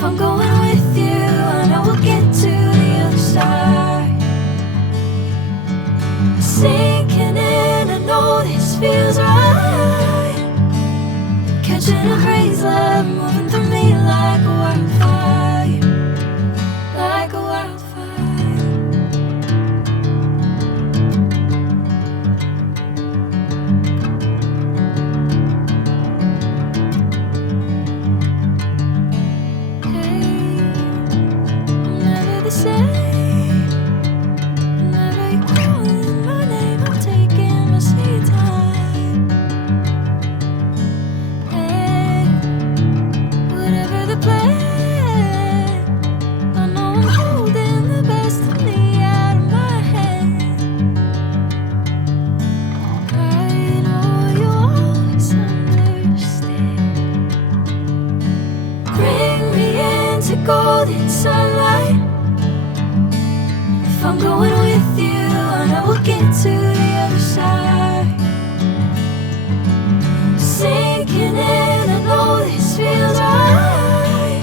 If I'm going with you, I know we'll get to the other side. Sinking in, I know this feels right. Catching a crazy love moving through me like a wildfire, like a wildfire. Golden sunlight. If I'm going with you, I know we'll get to the other side. Sinking in, I know this feels right.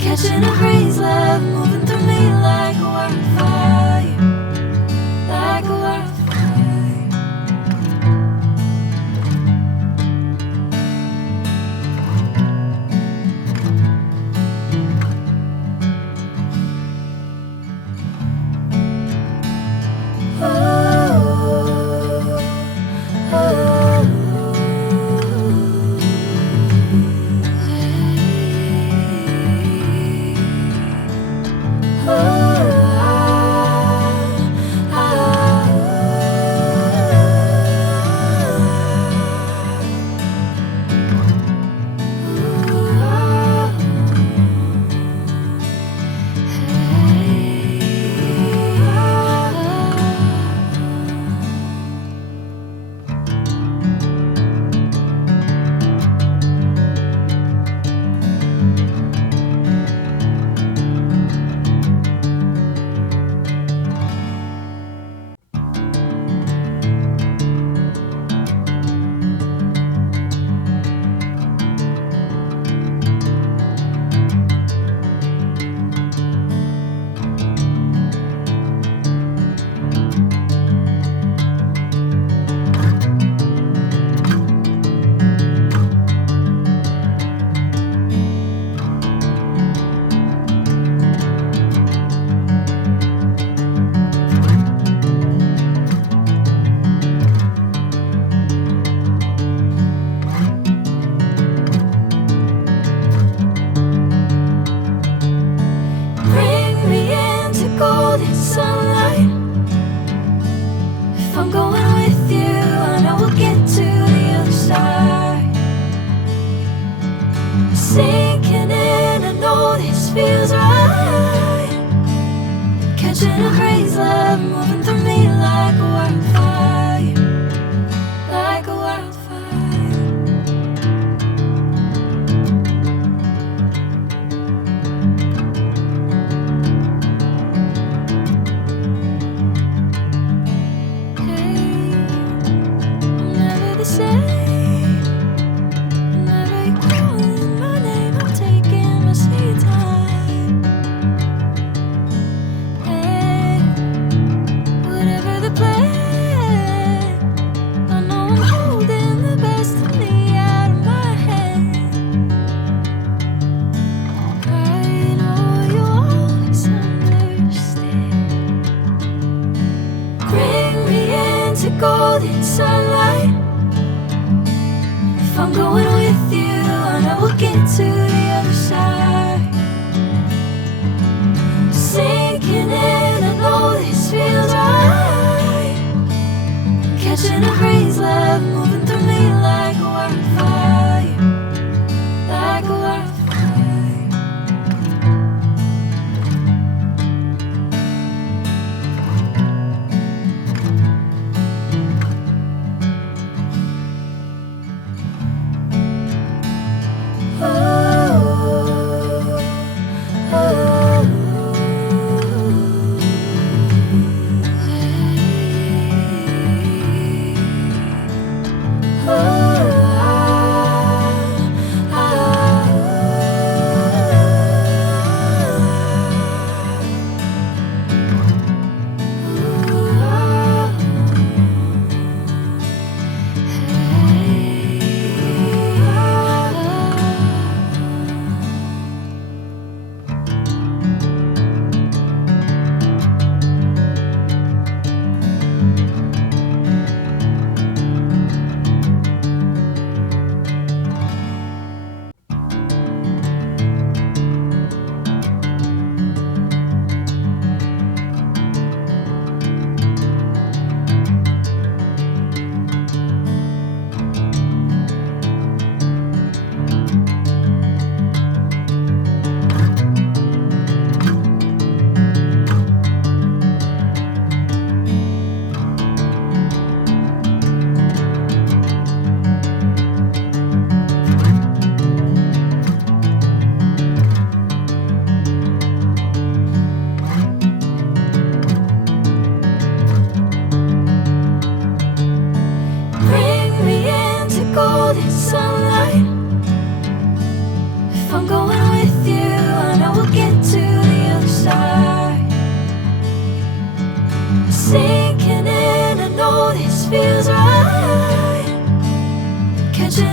Catching a crazy love moving through me like a wildfire, like a wildfire. Sinking in, I know this feels right. Catching a crazy love moving through me like a wildfire, like a wildfire. Hey, I'm never the same. Golden sunlight. If I'm going with you, I know we'll get to the other side. Sinking in, I know this feels right. Catching a crazy love moving through me like a wildfire, like a wildfire.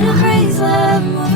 Catching a breeze, love moving